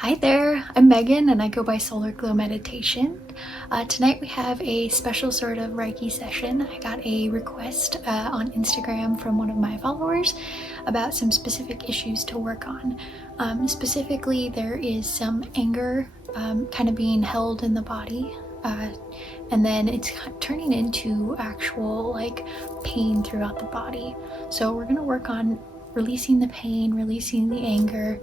Hi there, I'm Megan and I go by Solar Glow Meditation. Tonight we have a special sort of Reiki session. I got a request on Instagram from one of my followers about some specific issues to work on. Specifically, there is some anger kind of being held in the body, and then it's turning into actual like pain throughout the body. So we're going to work on releasing the pain, releasing the anger,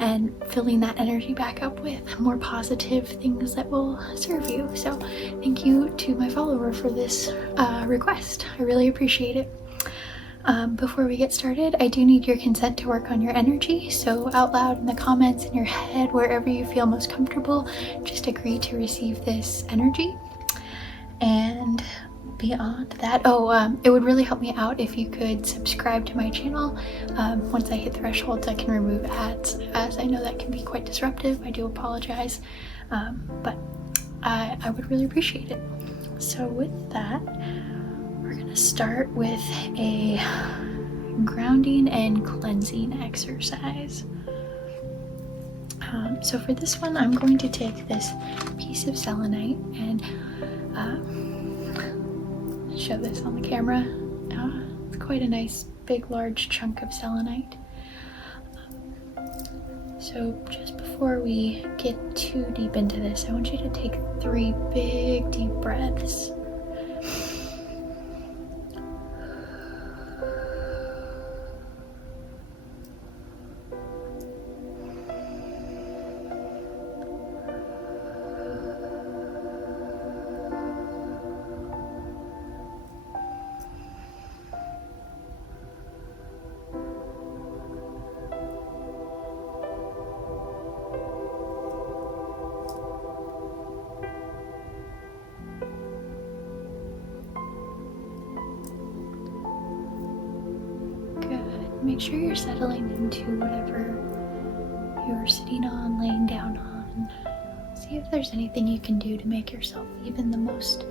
and filling that energy back up with more positive things that will serve you. So thank you to my follower for this request. I really appreciate it. Before we get started, I do need your consent to work on your energy. So out loud in the comments, in your head, wherever you feel most comfortable, just agree to receive this energy. And beyond that, it would really help me out if you could subscribe to my channel. Once I hit thresholds, I can remove ads, as I know that can be quite disruptive. I do apologize, but I would really appreciate it. So with that, we're gonna start with a grounding and cleansing exercise. So for this one, I'm going to take this piece of selenite and show this on the camera. It's quite a nice big large chunk of selenite. So just before we get too deep into this, I want you to take 3 big deep breaths. Make sure you're settling into whatever you're sitting on, laying down on. See if there's anything you can do to make yourself even the most,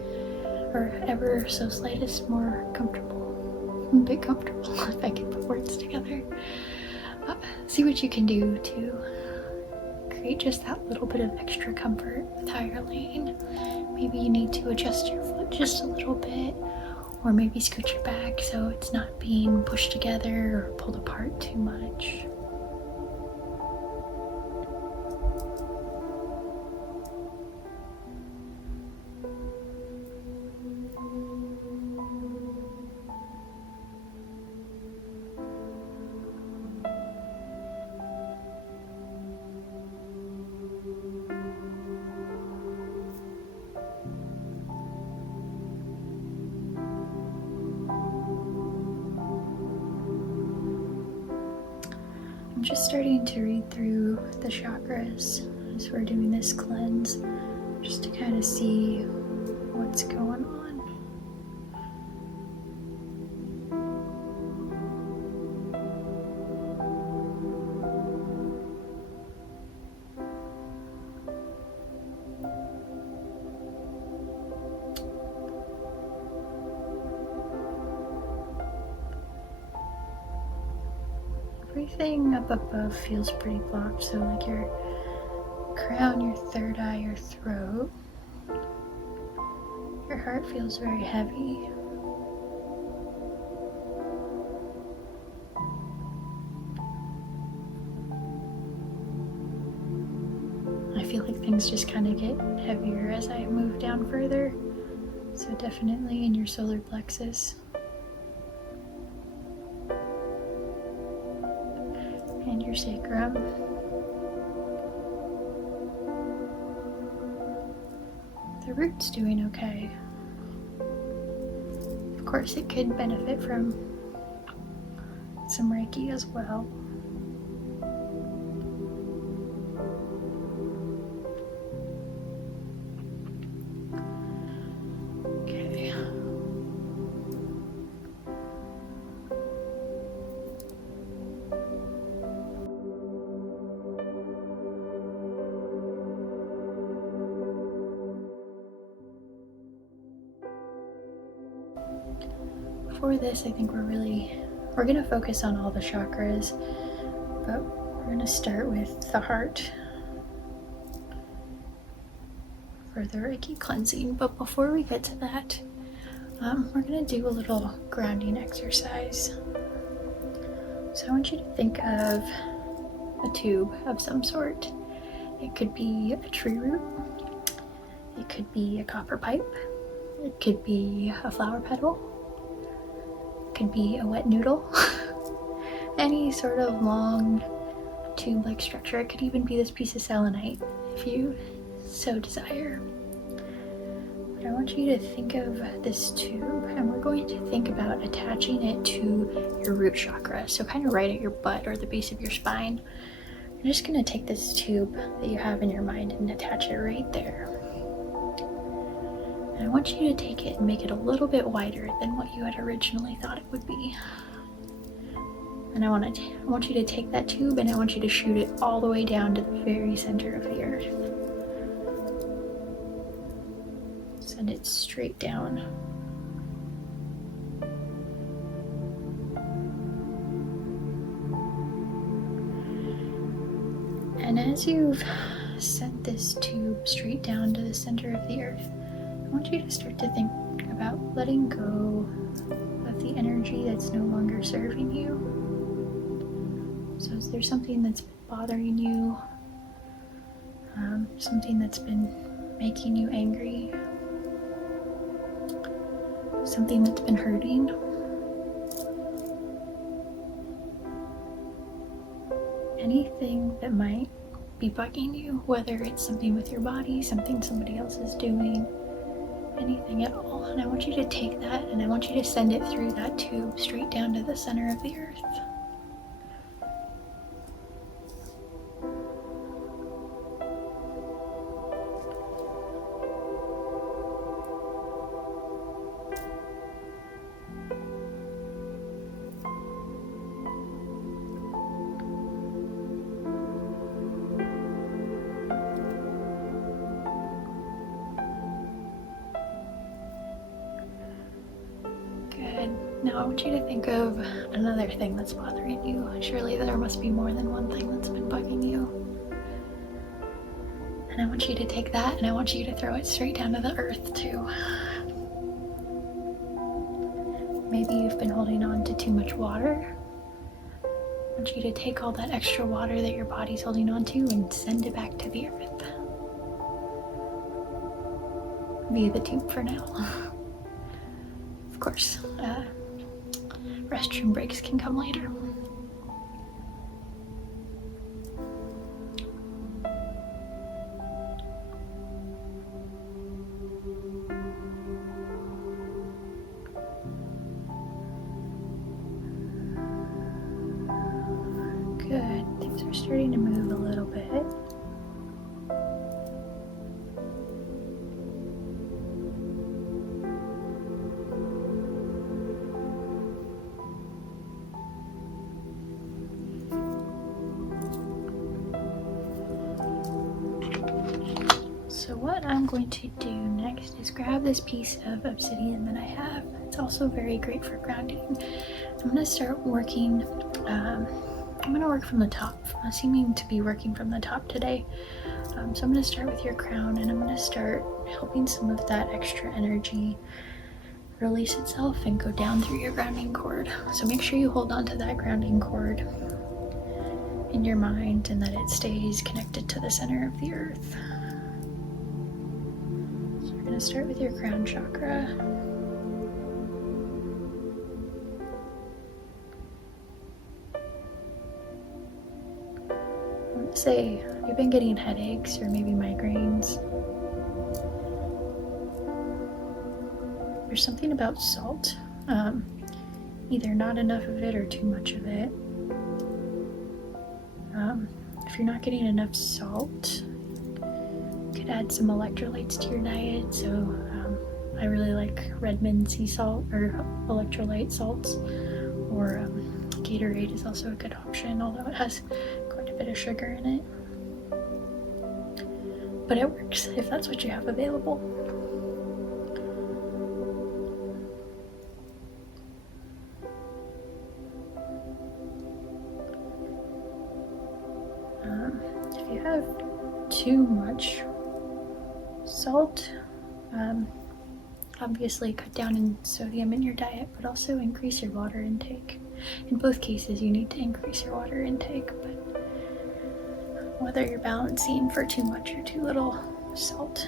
or ever so slightest, more comfortable. A bit comfortable, if I can put words together. See what you can do to create just that little bit of extra comfort with how you're laying. Maybe you need to adjust your foot just a little bit, or maybe scooch it back so it's not being pushed together or pulled apart too much. I'm just starting to read through the chakras as we're doing this cleanse, just to kind of see what's going on. Everything up above feels pretty blocked, so like your crown, your third eye, your throat. Your heart feels very heavy. I feel like things just kind of get heavier as I move down further, so definitely in your solar plexus. And your sacrum. The root's doing okay. Of course, it could benefit from some Reiki as well. Okay. For this, I think we're gonna focus on all the chakras, but we're gonna start with the heart further Reiki cleansing. But before we get to that, we're going to do a little grounding exercise. So I want you to think of a tube of some sort. It could be a tree root, it could be a copper pipe, it could be a flower petal, it could be a wet noodle, any sort of long tube-like structure. It could even be this piece of selenite if you so desire. But I want you to think of this tube, and we're going to think about attaching it to your root chakra, so kind of right at your butt or the base of your spine. You're just going to take this tube that you have in your mind and attach it right there. And I want you to take it and make it a little bit wider than what you had originally thought it would be. And I want you to take that tube and I want you to shoot it all the way down to the very center of the earth. Send it straight down. And as you've sent this tube straight down to the center of the earth, I want you to start to think about letting go of the energy that's no longer serving you. So is there something that's been bothering you? Something that's been making you angry? Something that's been hurting? Anything that might be bugging you, whether it's something with your body, something somebody else is doing, anything at all. And I want you to take that and I want you to send it through that tube straight down to the center of the earth. Now I want you to think of another thing that's bothering you. Surely there must be more than one thing that's been bugging you. And I want you to take that and I want you to throw it straight down to the earth too. Maybe you've been holding on to too much water. I want you to take all that extra water that your body's holding on to and send it back to the earth. Via the tube for now. Of course, restroom breaks can come later. Good. Things are starting to move a little bit. So what I'm going to do next is grab this piece of obsidian that I have. It's also very great for grounding. I'm going to start working, I'm going to work from the top. I'm seeming to be working from the top today. So I'm going to start with your crown and I'm going to start helping some of that extra energy release itself and go down through your grounding cord. So make sure you hold on to that grounding cord in your mind and that it stays connected to the center of the earth. We're going to start with your crown chakra. I want to say, if you've been getting headaches or maybe migraines, there's something about salt, either not enough of it or too much of it. If you're not getting enough salt, add some electrolytes to your diet. So I really like Redmond sea salt or electrolyte salts, or Gatorade is also a good option, although it has quite a bit of sugar in it. But it works if that's what you have available. If you have too much salt. Obviously cut down in sodium in your diet, but also increase your water intake. In both cases, you need to increase your water intake, but whether you're balancing for too much or too little salt.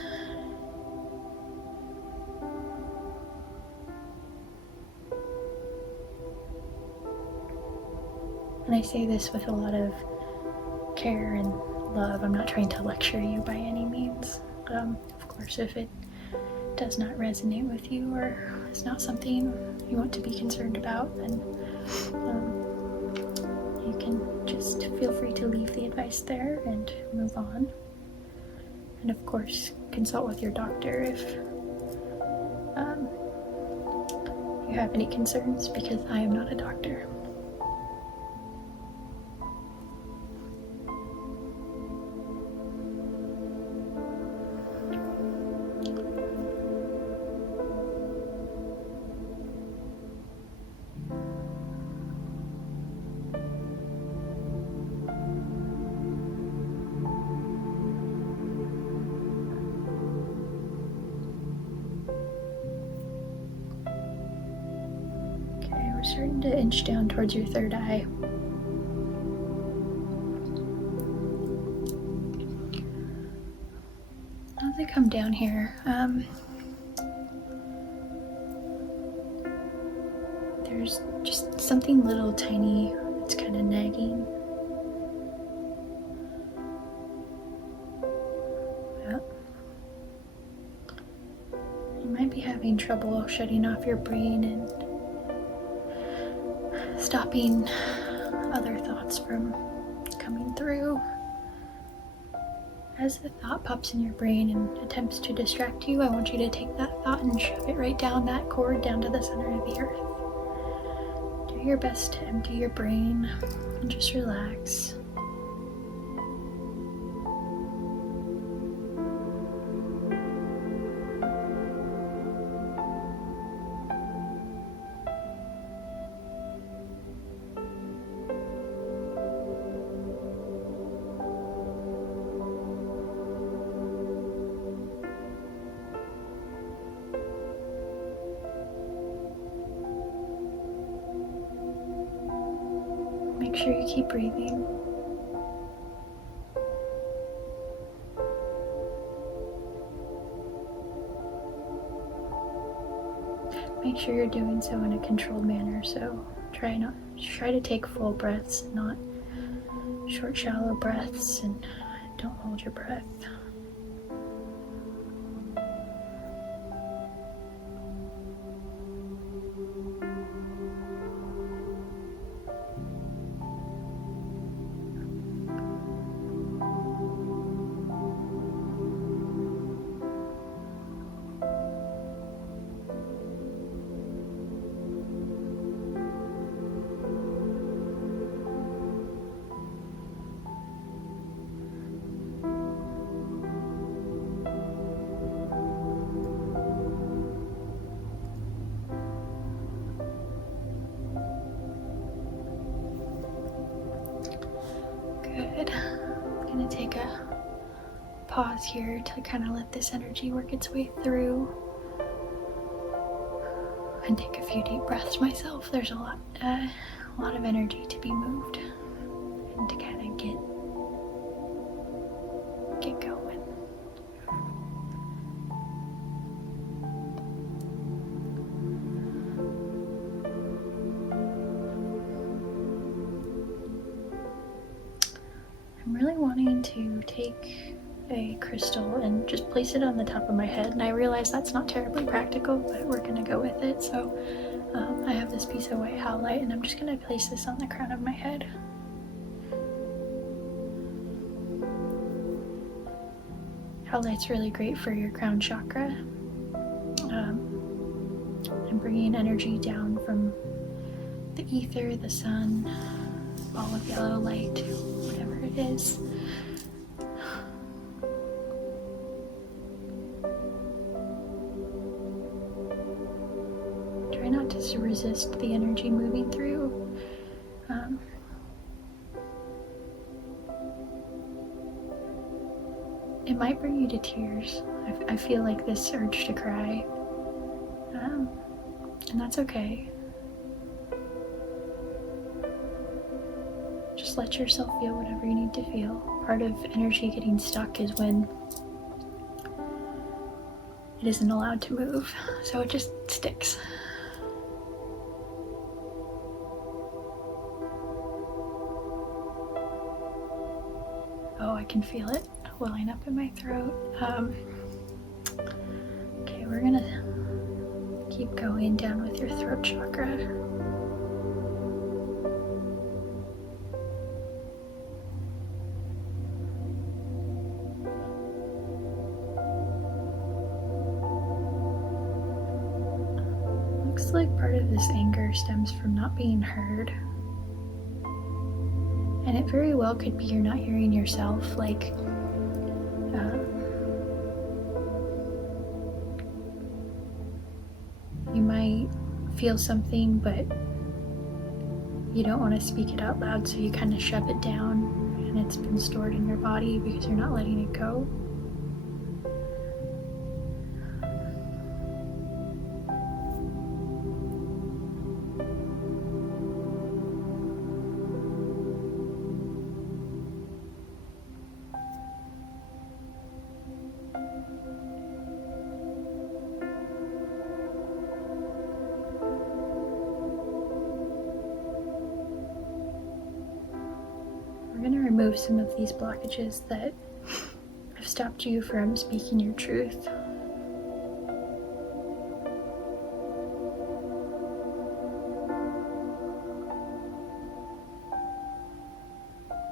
And I say this with a lot of care and love. I'm not trying to lecture you by any means. Of course, if it does not resonate with you or is not something you want to be concerned about, then you can just feel free to leave the advice there and move on. And of course, consult with your doctor if you have any concerns, because I am not a doctor. We're starting to inch down towards your third eye. As I come down here, there's just something little tiny that's kind of nagging. You might be having trouble shutting off your brain and stopping other thoughts from coming through. As the thought pops in your brain and attempts to distract you, I want you to take that thought and shove it right down that cord, down to the center of the earth. Do your best to empty your brain and just relax. Make sure you keep breathing. Make sure you're doing so in a controlled manner, so try to take full breaths, not short, shallow breaths, and don't hold your breath. Good. I'm gonna take a pause here to kind of let this energy work its way through and take a few deep breaths myself. There's a lot of energy to be moved and to kind of get going. I'm really wanting to take a crystal and just place it on the top of my head, and I realize that's not terribly practical, but we're gonna go with it. So I have this piece of white howlite, and I'm just gonna place this on the crown of my head. Howlite's really great for your crown chakra. I'm bringing energy down from the ether, the sun, ball of yellow light, whatever it is. Try not to resist the energy moving through. it might bring you to tears. I feel like this urge to cry, and that's okay. Just let yourself feel whatever you need to feel. Part of energy getting stuck is when it isn't allowed to move, so it just sticks. Oh, I can feel it welling up in my throat. Okay, we're gonna keep going down with your throat chakra. Looks like part of this anger stems from not being heard. And it very well could be you're not hearing yourself, like you might feel something, but you don't want to speak it out loud, so you kind of shove it down, and it's been stored in your body because you're not letting it go. We're going to remove some of these blockages that have stopped you from speaking your truth.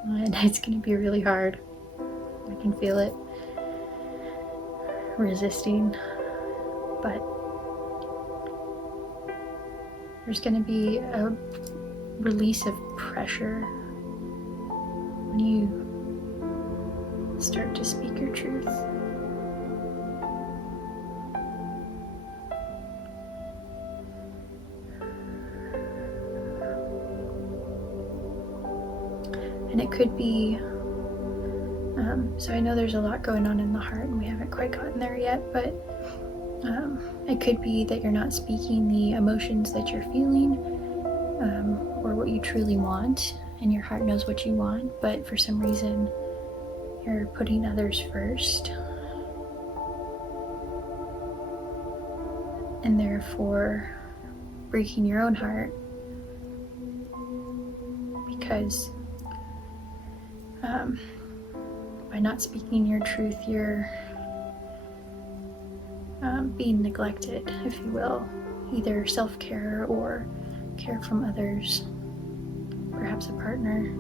And it's going to be really hard. I can feel it resisting, but there's going to be a release of pressure when you start to speak your truth. And it could be, so I know there's a lot going on in the heart and we haven't quite gotten there yet, but it could be that you're not speaking the emotions that you're feeling, or what you truly want, and your heart knows what you want, but for some reason you're putting others first, and therefore breaking your own heart because by not speaking your truth, you're being neglected, if you will, either self-care or care from others, perhaps a partner.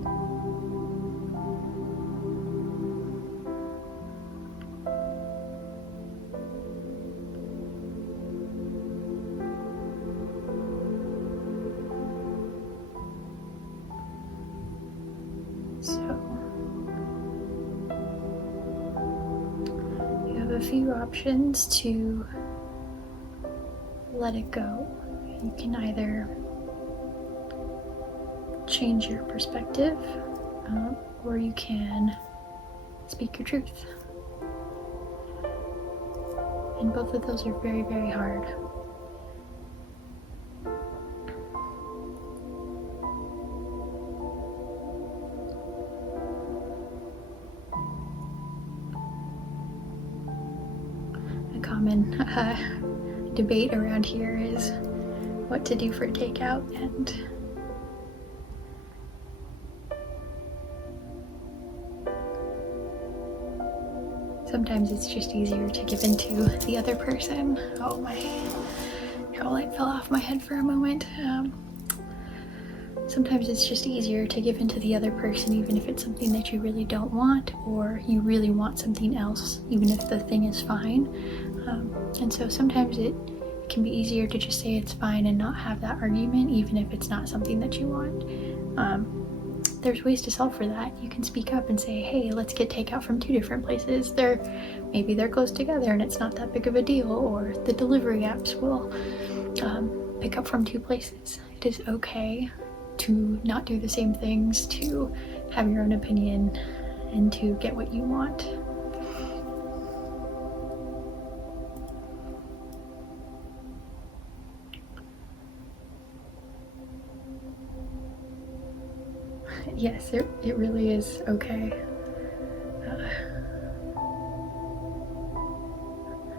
A few options to let it go. You can either change your perspective, or you can speak your truth. And both of those are very, very hard. Common debate around here is what to do for takeout, and sometimes it's just easier to give in to the other person. Oh, my whole light fell off my head for a moment. Sometimes it's just easier to give in to the other person, even if it's something that you really don't want, or you really want something else, even if the thing is fine. And so sometimes it can be easier to just say it's fine and not have that argument, even if it's not something that you want. There's ways to solve for that. You can speak up and say, hey, let's get takeout from 2 different places. Maybe they're close together and it's not that big of a deal, or the delivery apps will pick up from 2 places. It is okay to not do the same things, to have your own opinion, and to get what you want. Yes, it really is okay.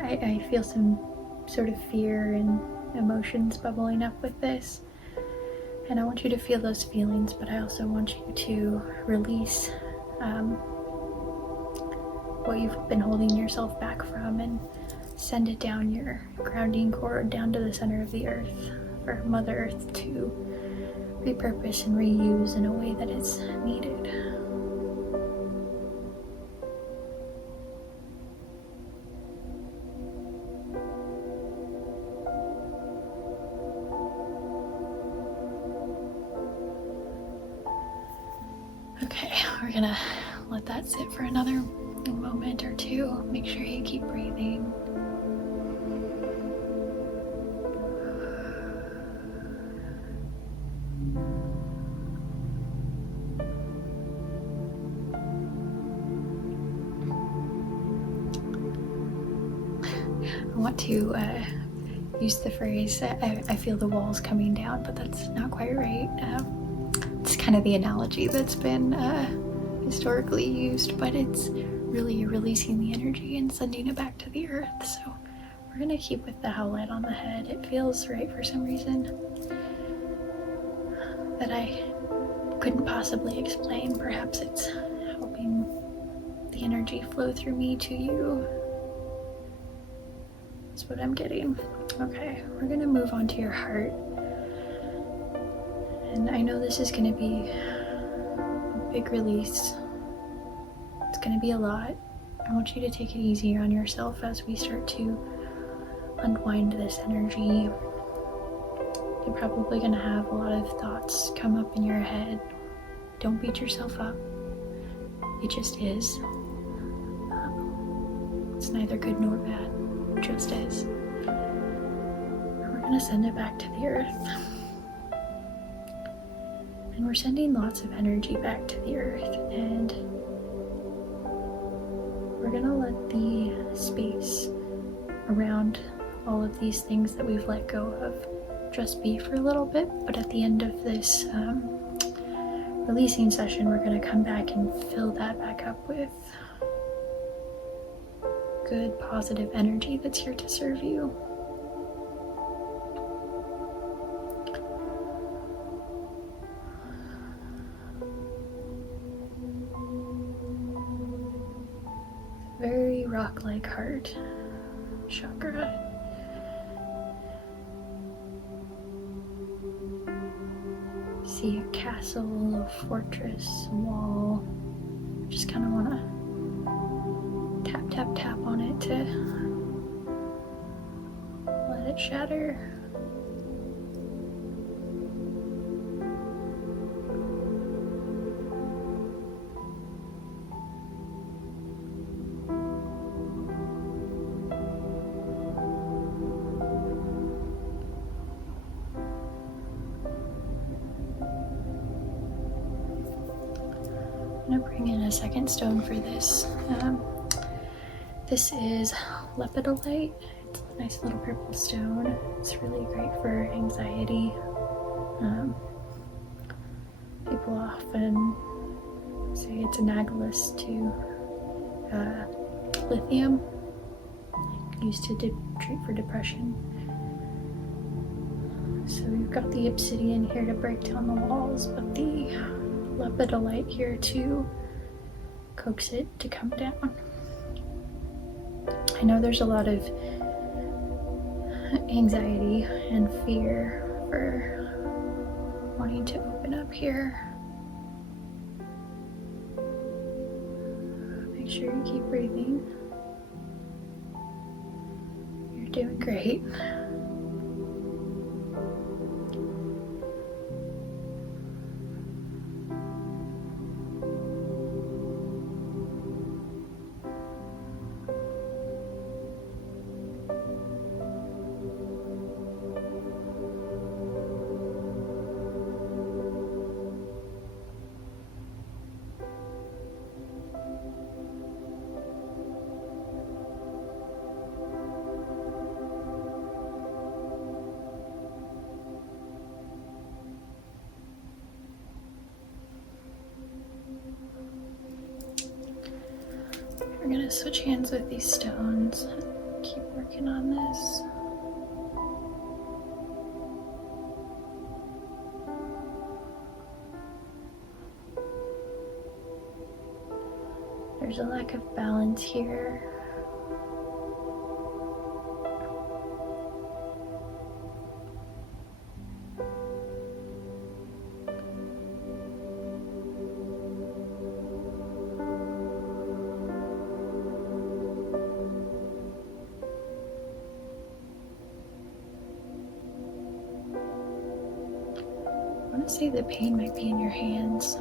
I feel some sort of fear and emotions bubbling up with this. And I want you to feel those feelings, but I also want you to release what you've been holding yourself back from and send it down your grounding cord down to the center of the earth for Mother Earth to repurpose and reuse in a way that is needed. Okay, we're gonna let that sit for another moment or two. Make sure you keep breathing. I want to use the phrase, I feel the walls coming down, but that's not quite right. It's kind of the analogy that's been historically used, but it's really releasing the energy and sending it back to the earth. So we're gonna keep with the howlet on the head. It feels right for some reason that I couldn't possibly explain. Perhaps it's helping the energy flow through me to you. That's what I'm getting. Okay, we're gonna move on to your heart. And I know this is gonna be a big release. It's gonna be a lot. I want you to take it easier on yourself as we start to unwind this energy. You're probably gonna have a lot of thoughts come up in your head. Don't beat yourself up. It just is. It's neither good nor bad. It just is. And we're gonna send it back to the earth. And we're sending lots of energy back to the earth, and we're gonna let the space around all of these things that we've let go of just be for a little bit. But at the end of this releasing session, we're gonna come back and fill that back up with good, positive energy that's here to serve you. Very rock-like heart chakra. See a castle, a fortress, a wall. Just kind of want to tap, tap, tap on it to let it shatter. I'm gonna bring in a second stone for this. This is lepidolite. It's a nice little purple stone. It's really great for anxiety. People often say it's analogous to lithium, used to treat for depression. So we've got the obsidian here to break down the walls, but the lepidolite here to coax it to come down. I know there's a lot of anxiety and fear for wanting to open up here. Make sure you keep breathing. You're doing great. We're gonna switch hands with these stones and keep working on this. There's a lack of balance here. I want to say the pain might be in your hands.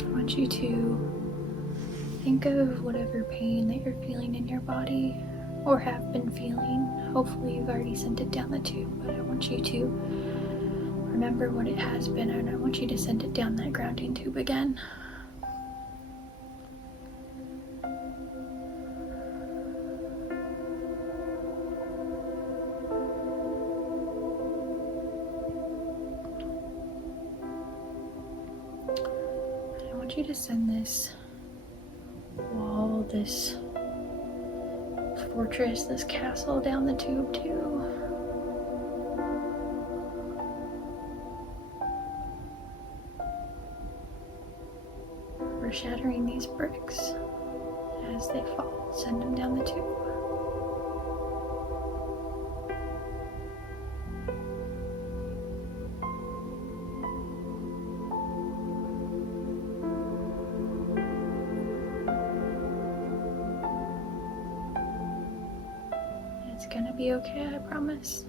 I want you to think of whatever pain that you're feeling in your body or have been feeling. Hopefully you've already sent it down the tube, but I want you to remember what it has been, and I want you to send it down that grounding tube again. I want you to send this wall, this fortress, this castle down the tube too. We're shattering these bricks as they fall. Send them down the tube. It's gonna be okay, I promise.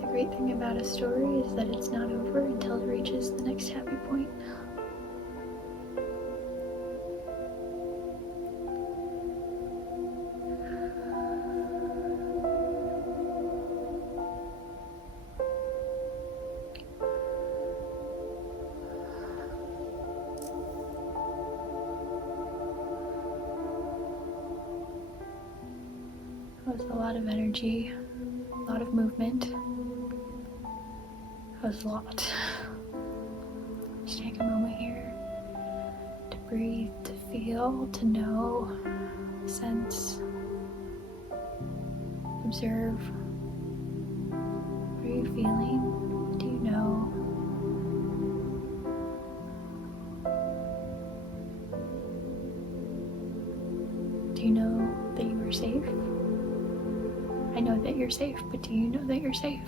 The great thing about a story is that it's not over until it reaches the next happy point. That was a lot of energy, a lot of movement. That was a lot. Just take a moment here to breathe, to feel, to know, sense, observe. What are you feeling? Do you know? Do you know that you are safe? I know that you're safe, but do you know that you're safe?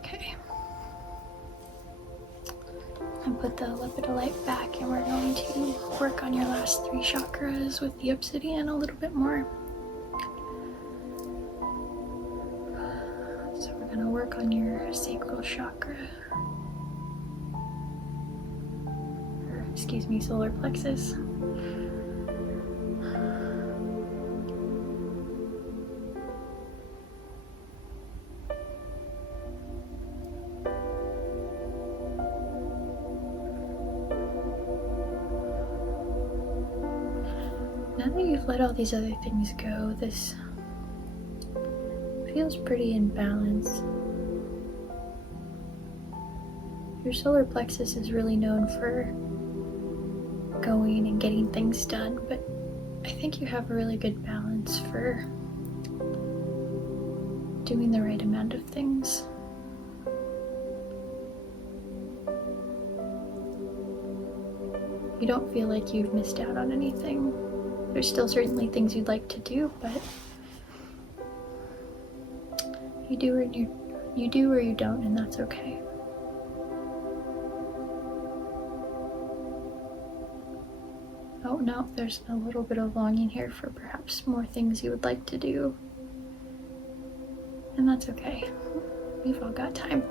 Okay. And put the lepidolite back, and we're going to work on your last 3 chakras with the obsidian a little bit more. So we're going to work on your sacral chakra, or excuse me, solar plexus. Now that you've let all these other things go, this feels pretty in balance. Your solar plexus is really known for going and getting things done, but I think you have a really good balance for doing the right amount of things. You don't feel like you've missed out on anything. There's still certainly things you'd like to do, but you do or you don't, and that's okay. Oh, no, there's a little bit of longing here for perhaps more things you would like to do. And that's okay. We've all got time.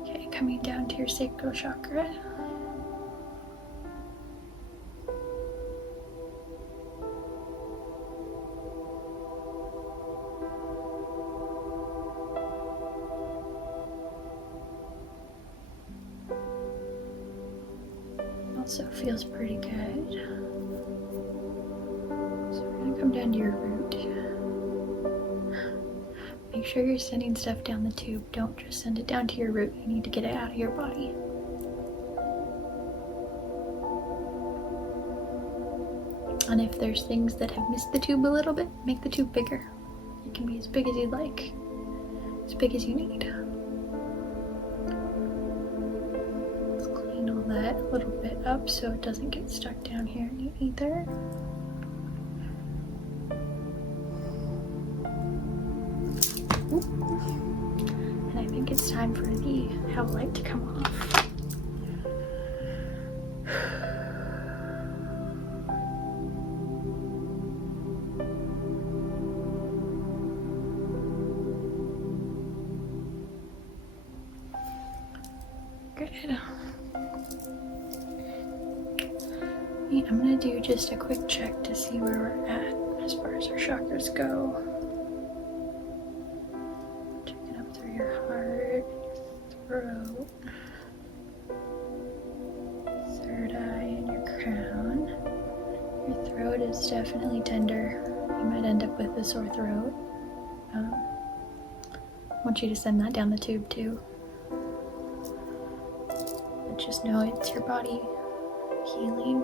Okay, coming down to your sacral chakra. Also feels pretty good. So we're gonna come down to your root. Make sure you're sending stuff down the tube. Don't just send it down to your root. You need to get it out of your body. And if there's things that have missed the tube a little bit, make the tube bigger. It can be as big as you'd like, as big as you need. That a little bit up so it doesn't get stuck down here either. Ooh. And I think it's time for the howlite to come off. Good. I'm going to do just a quick check to see where we're at as far as our chakras go. Checking up through your heart, throat, third eye, and your crown. Your throat is definitely tender. You might end up with a sore throat. I want you to send that down the tube too. But just know it's your body healing.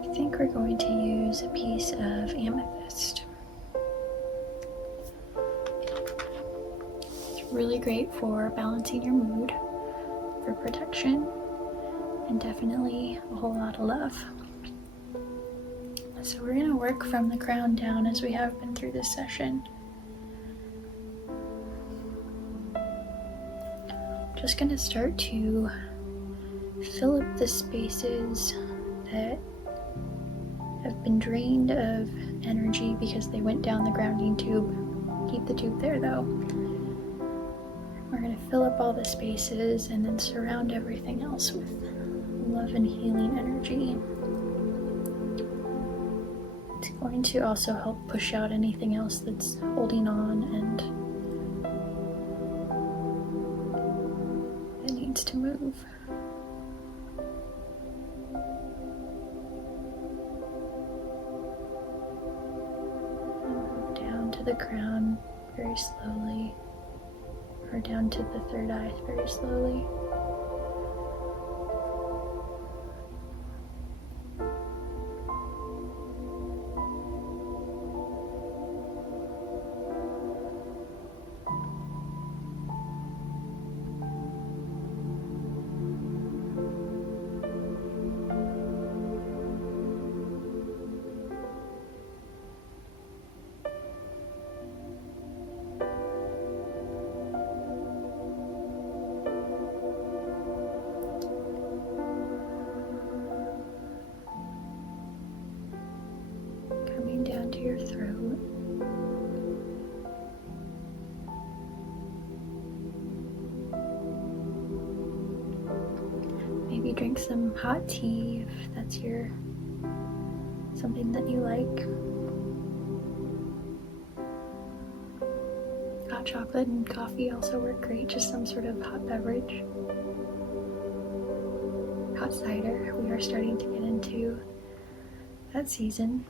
I think we're going to use a piece of amethyst. It's really great for balancing your mood, for protection, and definitely a whole lot of love. So we're going to work from the crown down as we have been through this session. Just going to start to fill up the spaces that have been drained of energy because they went down the grounding tube. Keep the tube there though. We're going to fill up all the spaces and then surround everything else with love and healing energy. It's going to also help push out anything else that's holding on and that needs to move. The crown very slowly, or down to the third eye very slowly. Down to your throat. Maybe drink some hot tea if that's something that you like. Hot chocolate and coffee also work great, just some sort of hot beverage. Hot cider, we are starting to get into that season.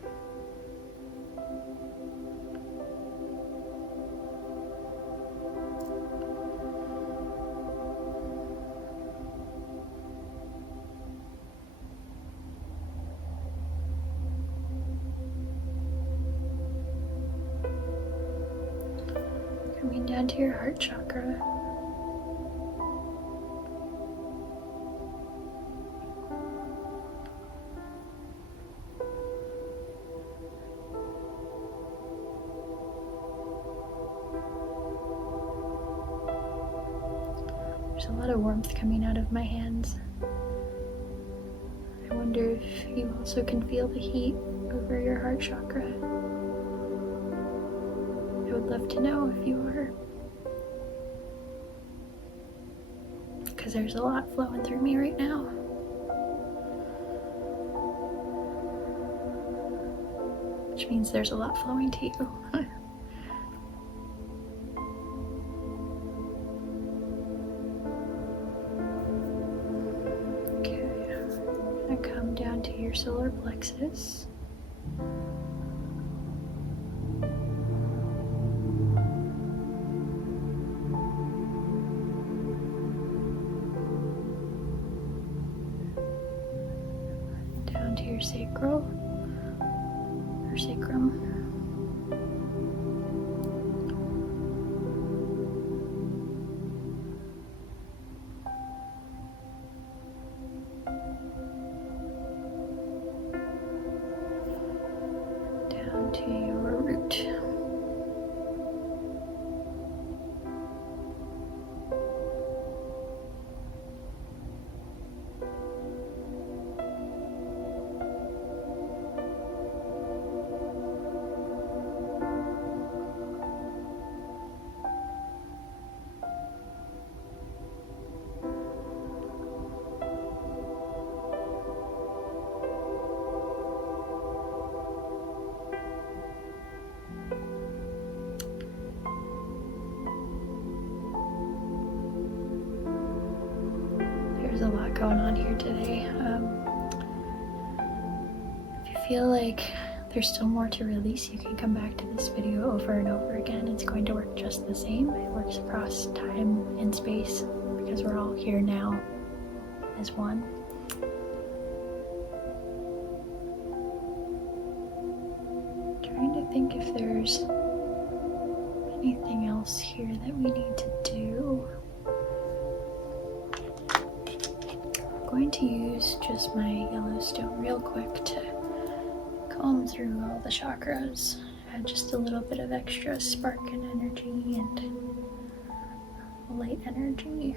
down to your heart chakra. There's a lot of warmth coming out of my hands. I wonder if you also can feel the heat over your heart chakra. I would love to know if you are, because there's a lot flowing through me right now. Which means there's a lot flowing to you. Come down to your solar plexus. Down to your sacral or sacrum. To your root. There's a lot going on here today. If you feel like there's still more to release, you can come back to this video over and over again. It's going to work just the same. It works across time and space because we're all here now as one. Trying to think if there's anything else here that we need to do. I'm going to use just my Yellowstone real quick to comb through all the chakras, add just a little bit of extra spark and energy and light energy.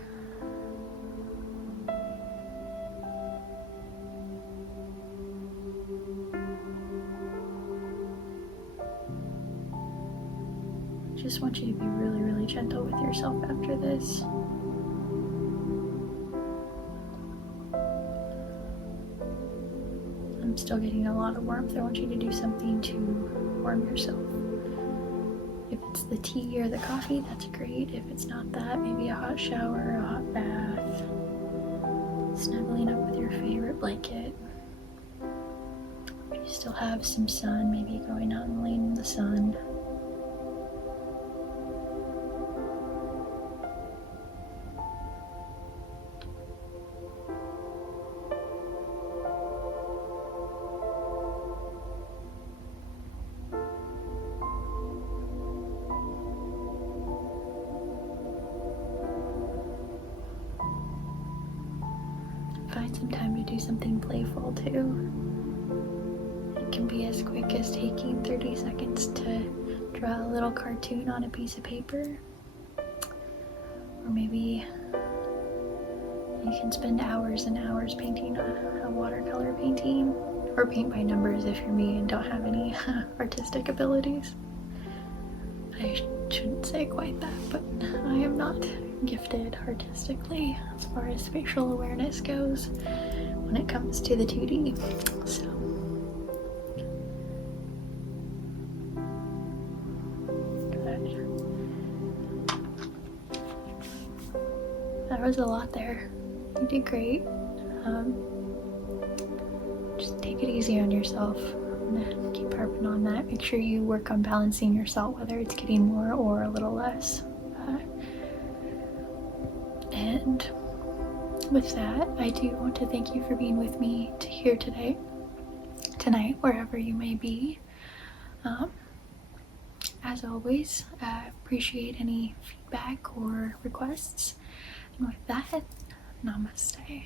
I just want you to be really, really gentle with yourself after this. I'm still getting a lot of warmth. I want you to do something to warm yourself. If it's the tea or the coffee, that's great. If it's not that, maybe a hot shower, a hot bath, snuggling up with your favorite blanket. If you still have some sun, maybe going out and laying in the sun. Find some time to do something playful too. It can be as quick as taking 30 seconds to draw a little cartoon on a piece of paper. Or maybe you can spend hours and hours painting a watercolor painting. Or paint by numbers if you're me and don't have any artistic abilities. I shouldn't say quite that, but I am not gifted artistically as far as spatial awareness goes when it comes to the 2D. So that was a lot there. You did great. Just take it easy on yourself. I'm gonna keep harping on that. Make sure you work on balancing your salt, whether it's getting more or a little less. And with that, I do want to thank you for being with me here tonight, wherever you may be. as always, appreciate any feedback or requests. And with that, namaste.